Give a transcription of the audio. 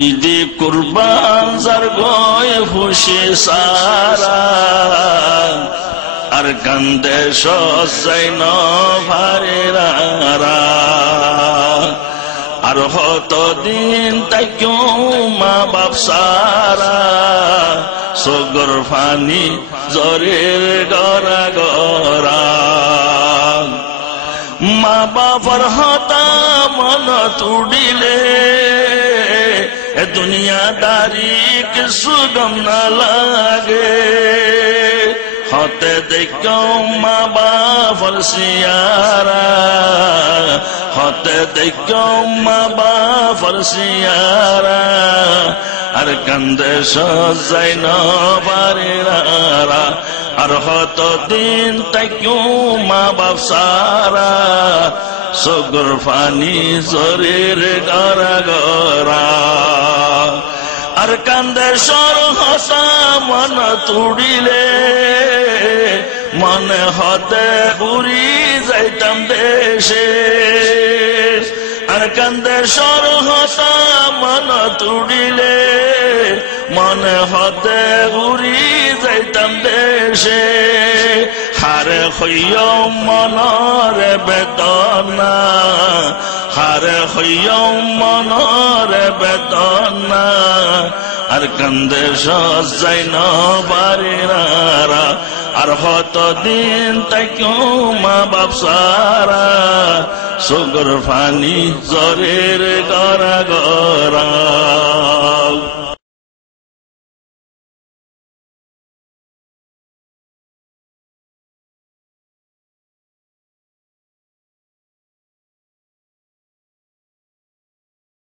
ঈদে কুরবান যার গয়ে খুশি সারা আর কান্দে সজাই নভারেরা আর হত দিন তাই মা বাপ সারা সগর ফানি জরের গড়া গড়া মা বাবার হতা মন তুড়িলে দুনিয়াদারি কিছু গম না লাগে হতে দেখো মা বাবার সিয়ারা হতে দেখো মা বাবার সিয়ারা আর কান্দে সজাই নবারেরা আর হত দিন তাইকো মা বাপ সারা সগর ফানি জরের গড়া গড়া আর কান্দে সর হসা মন তুড়িলে মনে হতে উড়ি যাইতাম দেশে আর কান্দে সর হসা মন তুড়িলে মনে হতে উড়ি যাইতাম দেশে হারে হইও মনরে বেদনা হারে হইও মনরে বেদনা আর কান্দে সজাই নবারেরা আর হত দিন তাইকো মা বাপ সারা সগর ফানি জরের গড়া গড়া